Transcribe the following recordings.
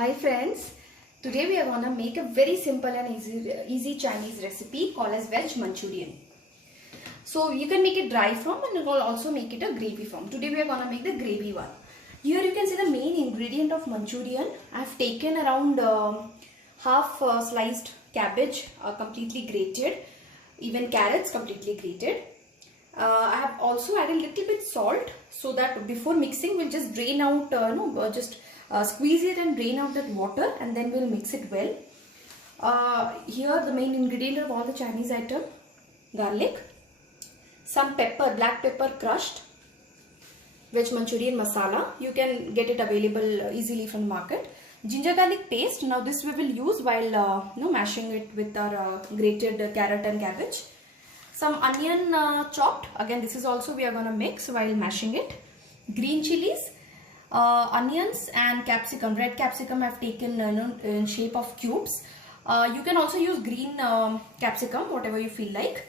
Hi friends, today we are gonna make a very simple and easy Chinese recipe called as veg Manchurian. So you can make it dry form and you will also make it a gravy form. Today we are gonna make the gravy one. Here you can see the main ingredient of Manchurian. I have taken around half sliced cabbage completely grated, even carrots completely grated. I have also added a little bit salt so that before mixing we'll just drain out, squeeze it and drain out that water and then we'll mix it well. Here the main ingredient of all the Chinese item, garlic, some pepper, black pepper crushed, veg Manchurian masala, you can get it available easily from the market. Ginger garlic paste, now this we will use while mashing it with our grated carrot and cabbage. Some onion chopped, again this is also we are going to mix while mashing it. Green chilies, onions and capsicum. Red capsicum I have taken in shape of cubes. You can also use green capsicum, whatever you feel like.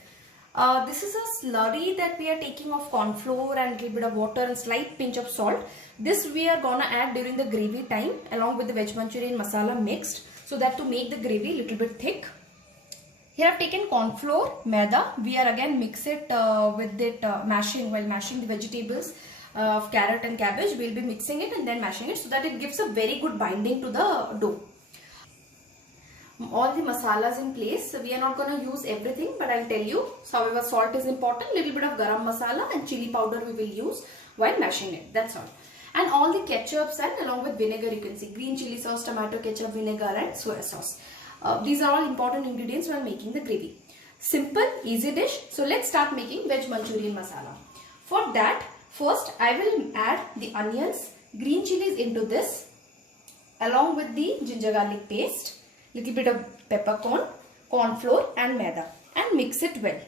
This is a slurry that we are taking of corn flour and a little bit of water and slight pinch of salt. This we are gonna add during the gravy time along with the veg Manchurian masala mixed, so that to make the gravy a little bit thick. Here I have taken corn flour, maida. We are again mix it with it mashing, while mashing the vegetables of carrot and cabbage. We will be mixing it and then mashing it so that it gives a very good binding to the dough. All the masalas in place. We are not going to use everything, but I'll tell you. So, however, salt is important. Little bit of garam masala and chili powder we will use while mashing it. That's all. And all the ketchups and along with vinegar, you can see green chili sauce, tomato ketchup, vinegar and soya sauce. These are all important ingredients while making the gravy. Simple, easy dish. So let's start making veg Manchurian masala. For that, first I will add the onions, green chilies into this along with the ginger garlic paste, little bit of peppercorn, corn flour and maida, and mix it well.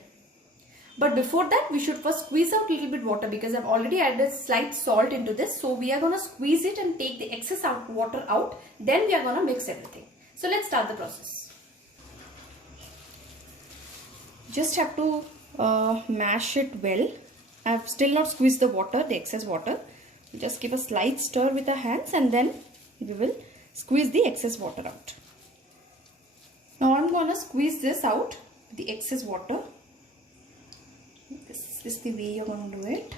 But before that, we should first squeeze out a little bit water because I've already added slight salt into this. So we are going to squeeze it and take the excess water out. Then we are going to mix everything. So let's start the process. Just have to mash it well. I have still not squeezed the water, the excess water. Just give a slight stir with our hands and then we will squeeze the excess water out. Now I'm going to squeeze this out, the excess water. This is the way you're going to do it.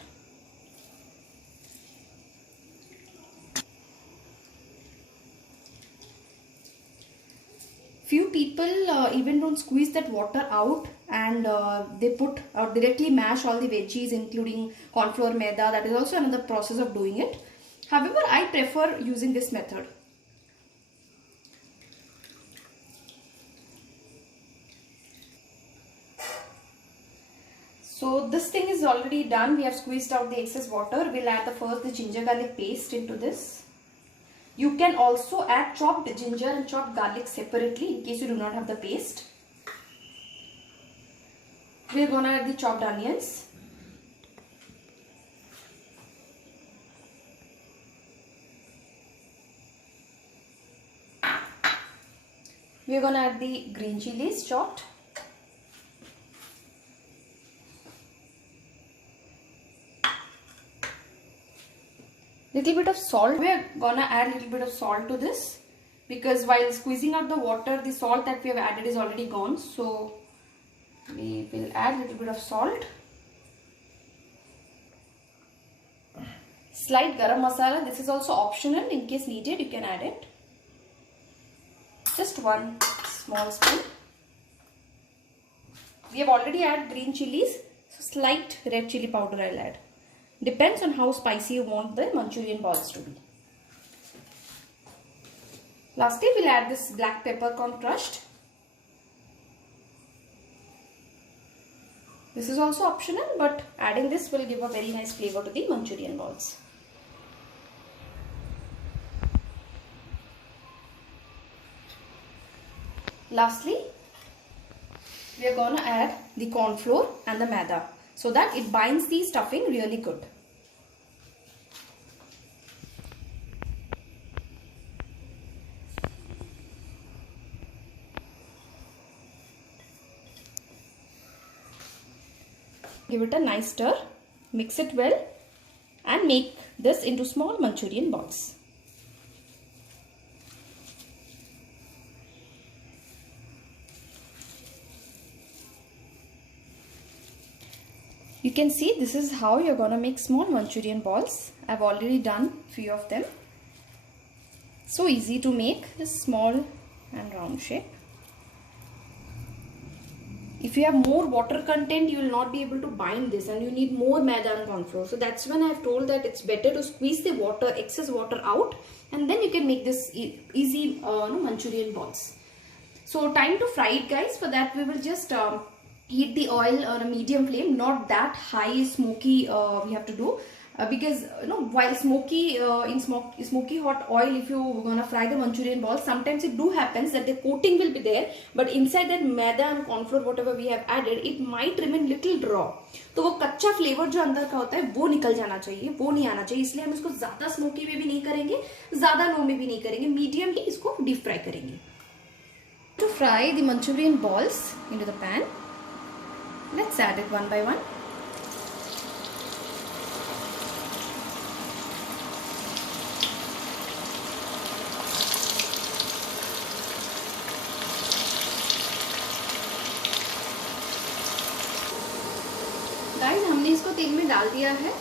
Few people even don't squeeze that water out and they put directly mash all the veggies including corn flour, maida. That is also another process of doing it. However, I prefer using this method. So this thing is already done. We have squeezed out the excess water. We'll add the ginger garlic paste into this. You can also add chopped ginger and chopped garlic separately in case you do not have the paste. We're going to add the chopped onions. We're going to add the green chilies chopped. Little bit of salt. We are gonna add little bit of salt to this because while squeezing out the water, the salt that we have added is already gone. So we will add little bit of salt. Slight garam masala. This is also optional. In case needed, you can add it. Just one small spoon. We have already added green chilies. So slight red chili powder I'll add. Depends on how spicy you want the Manchurian balls to be. Lastly, we'll add this black peppercorn crushed. This is also optional, but adding this will give a very nice flavor to the Manchurian balls. Lastly, we are going to add the corn flour and the maida, so that it binds the stuffing really good. Give it a nice stir, mix it well and make this into small Manchurian balls. You can see this is how you're gonna make small Manchurian balls. I've already done few of them. So easy to make, this small and round shape. If you have more water content, you will not be able to bind this, and you need more maida and corn flour. So that's when I have told that it's better to squeeze the water, excess water out, and then you can make this easy Manchurian balls. So time to fry it, guys. For that we will just heat the oil on a medium flame, not that high smoky we have to do. Because while smoky smoky hot oil, if you gonna fry the Manchurian balls, sometimes it do happens that the coating will be there, but inside that maida and corn flour whatever we have added, it might remain little raw. तो वो कच्चा flavour जो अंदर का होता है वो निकल जाना चाहिए, वो नहीं आना चाहिए. इसलिए हम इसको ज्यादा स्मोकी में भी नहीं करेंगे, ज्यादा लो में भी नहीं करेंगे, मीडियम ही इसको डीप फ्राई करेंगे. To fry the Manchurian balls into the pan, let's add it one by one. Guys हमने इसको तेल में डाल दिया है.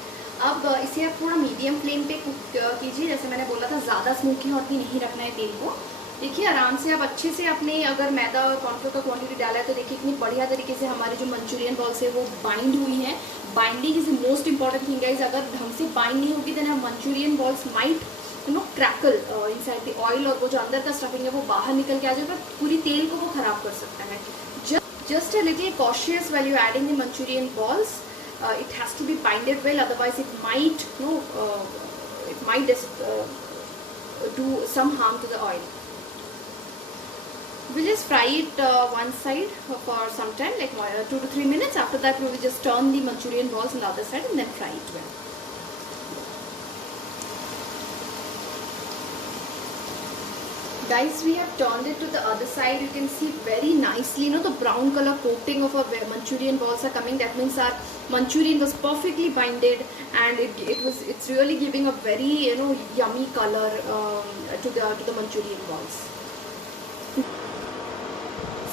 अब इसे आप थोड़ा मीडियम फ्लेम पे कुक कीजिए. जैसे मैंने बोला था, ज़्यादा स्मोकी हॉट भी नहीं रखना है तेल को. देखिए आराम से आप अच्छे से अपने, अगर मैदा और कॉर्नफ्लोर का क्वांटिटी डाला है तो देखिए इतनी बढ़िया तरीके से हमारी जो मंचूरियन बॉल्स है वो बाइंड हुई हैं. Binding is the most important thing guys. अगर ढंग से बाइंड नहीं होगी then Manchurian balls might crackle inside the oil, और वो जो अंदर का स्टफिंग है वो बाहर निकल के आ जाएगा, पूरी तेल को वो खराब कर सकता है. Just a little cautious while you're adding the Manchurian balls. It has to be binded well, otherwise it might do some harm to the oil. We'll just fry it one side for some time, like 2 to 3 minutes. After that we will just turn the Manchurian balls on the other side and then fry it well. Guys, we have turned it to the other side. You can see very nicely, the brown color coating of our Manchurian balls are coming. That means our Manchurian was perfectly binded, and it's really giving a very yummy color to the Manchurian balls.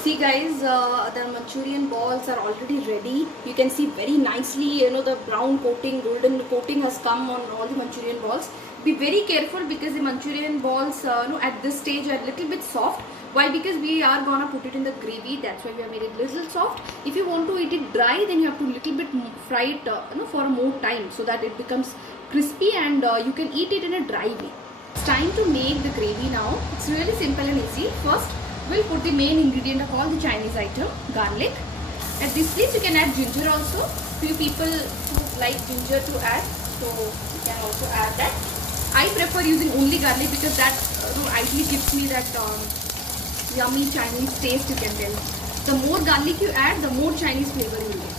See guys, the Manchurian balls are already ready. You can see very nicely, the brown coating, golden coating has come on all the Manchurian balls. Be very careful because the Manchurian balls at this stage are a little bit soft. Why? Because we are gonna put it in the gravy. That's why we have made it little soft. If you want to eat it dry, then you have to little bit fry it for more time, so that it becomes crispy and you can eat it in a dry way. It's time to make the gravy now. It's really simple and easy. First, we'll put the main ingredient of all the Chinese item, garlic. At this place, you can add ginger also. Few people who like ginger to add, so you can also add that. I prefer using only garlic because that ideally gives me that yummy Chinese taste, you can tell. The more garlic you add, the more Chinese flavor you will get.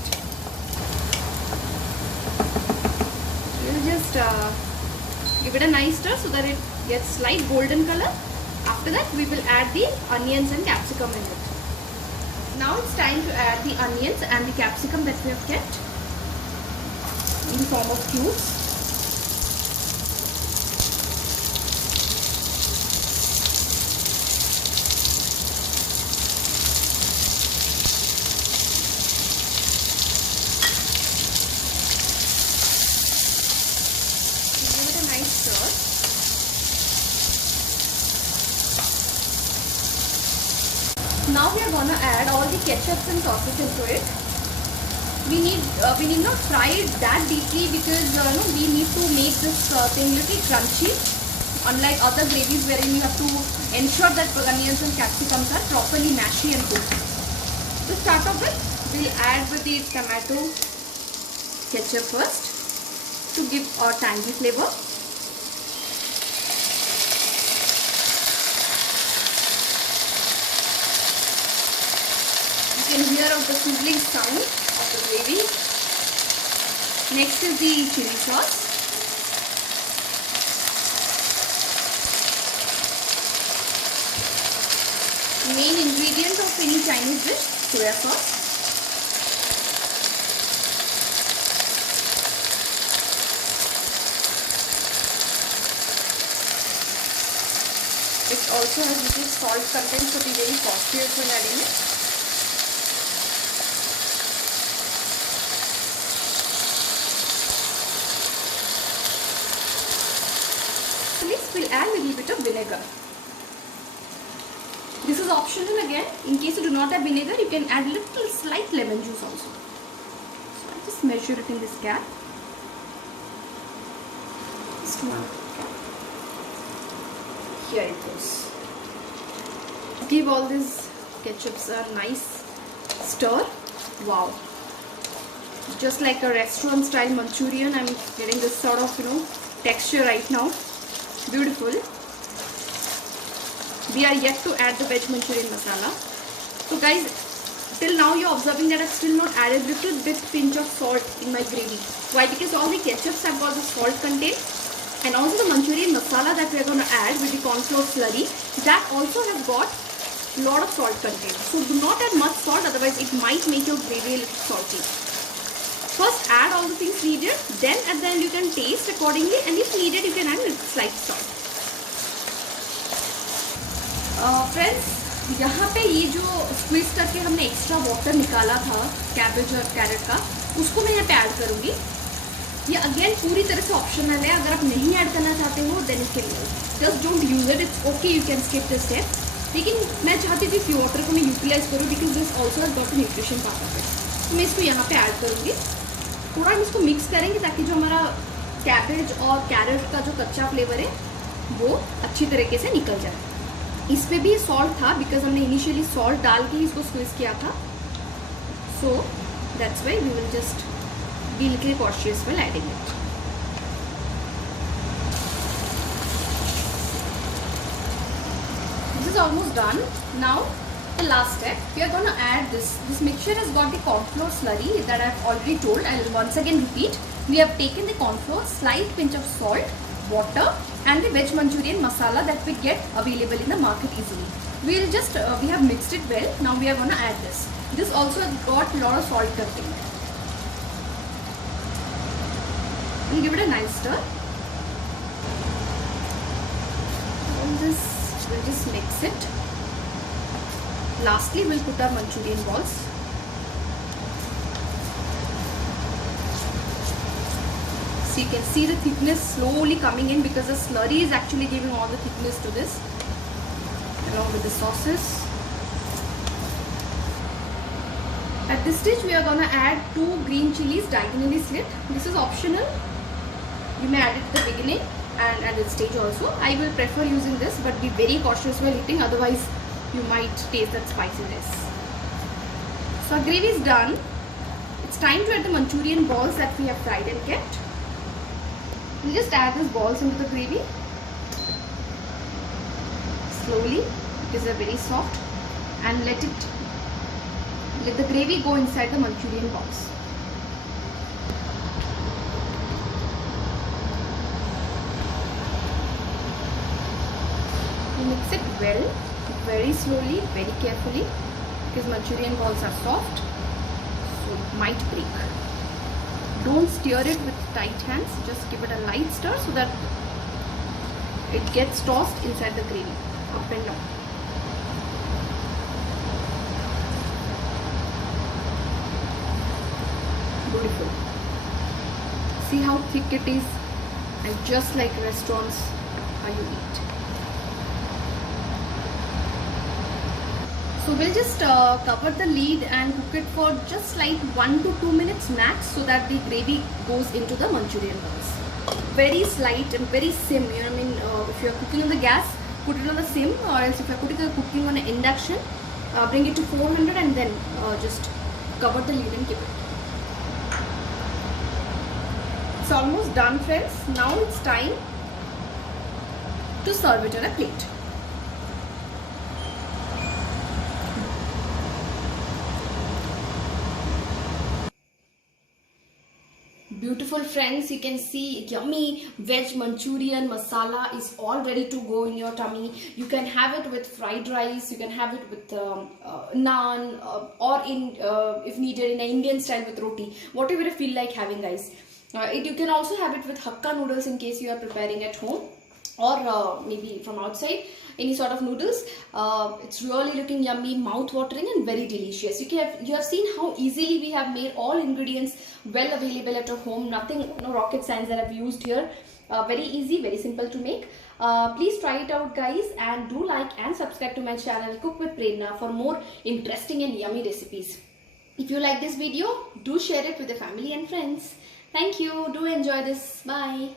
You will just give it a nice stir so that it gets slight golden color. After that, we will add the onions and capsicum in it. Now it's time to add the onions and the capsicum that we have kept in the form of cubes. Now we are going to add all the ketchups and sauces into it. We need not fry it that deeply because we need to make this thing little crunchy. Unlike other gravies wherein you have to ensure that onions and capsicums are properly mashy and cooked. To start off with, we'll add with the tomato ketchup first to give a tangy flavor. You can hear of the sizzling sound of the gravy. Next is the chili sauce. Main ingredient of any Chinese dish, soya sauce. It also has little salt content, so be very cautious when adding it. we'll add a little bit of vinegar. This is optional again. In case you do not have vinegar, you can add little slight lemon juice also. So I'll just measure it in this cap. Just one cap. Here it goes. Give all these ketchups a nice stir. Wow. Just like a restaurant style Manchurian, I'm getting this sort of, texture right now. Beautiful. We are yet to add the veg Manchurian masala. So guys, till now you're observing that I've still not added little bit pinch of salt in my gravy. Why? Because all the ketchups have got the salt content, and also the Manchurian masala that we are going to add with the corn flour slurry, that also has got lot of salt content. So do not add much salt, otherwise it might make your gravy a little salty. First add all the things needed, then at the end you can taste accordingly, and if needed you can add a slight salt. Friends, यहाँ पे ये जो squeeze करके हमने extra water निकाला था cabbage और carat का, उसको मैं यहाँ पे ऐड करूँगी. ये अगेन पूरी तरह से ऑप्शनल है. अगर आप नहीं ऐड करना चाहते हो then it can just don't use it. It's okay, you can skip this step. लेकिन मैं चाहती थी कि वाटर को मैं यूटिलाइज करूँ because this also has got nutrition part of it. तो मैं इसको यहाँ पे ऐड करूँगी. थोड़ा हम इसको मिक्स करेंगे ताकि जो हमारा कैबेज और कैरेट का जो कच्चा फ्लेवर है वो अच्छी तरीके से निकल जाए. इस पे भी सॉल्ट था बिकॉज हमने इनिशियली सॉल्ट डाल के ही इसको स्क्वीज किया था. So that's why we will just be little cautious while adding it. This is almost done. Now the last step, we are going to add this. This mixture has got the corn flour slurry that I have already told. I will once again repeat. We have taken the corn flour, slight pinch of salt, water, and the veg Manchurian masala that we get available in the market easily. We will just we have mixed it well. Now we are going to add this. This also has got a lot of salt content. We'll give it a nice stir. And this we'll just mix it. Lastly, we'll put our Manchurian balls. So you can see the thickness slowly coming in because the slurry is actually giving all the thickness to this, along with the sauces. At this stage, we are going to add 2 green chilies diagonally slit. This is optional. You may add it at the beginning and at this stage also. I will prefer using this, but be very cautious while eating, otherwise you might taste that spiciness. So our gravy is done. It's time to add the Manchurian balls that we have fried and kept. We'll just add these balls into the gravy slowly because they're very soft, and let the gravy go inside the Manchurian balls. Mix it well, very slowly, very carefully, because Manchurian balls are soft, so it might break. Don't stir it with tight hands, just give it a light stir so that it gets tossed inside the gravy, up and down. Beautiful. See how thick it is, and just like restaurants how you eat. So we'll just cover the lid and cook it for just like 1 to 2 minutes max, so that the gravy goes into the Manchurian balls. Very slight and very sim. You know what I mean? If you are cooking on the gas, put it on the sim, or else if you are cooking on an induction, bring it to 400 and then just cover the lid and keep it. It's almost done, friends. Now it's time to serve it on a plate. Beautiful, friends, you can see yummy veg Manchurian masala is all ready to go in your tummy. You can have it with fried rice, you can have it with naan, or in if needed in an Indian style with roti, whatever you feel like having, guys. You can also have it with hakka noodles in case you are preparing at home, or maybe from outside, any sort of noodles. It's really looking yummy, mouth-watering, and very delicious. You have seen how easily we have made all ingredients well available at our home. Nothing, no rocket science that I've used here. Very easy, very simple to make. Please try it out guys, and do like and subscribe to my channel Cook with Prerna for more interesting and yummy recipes. If you like this video, do share it with your family and friends. Thank you. Do enjoy this. Bye.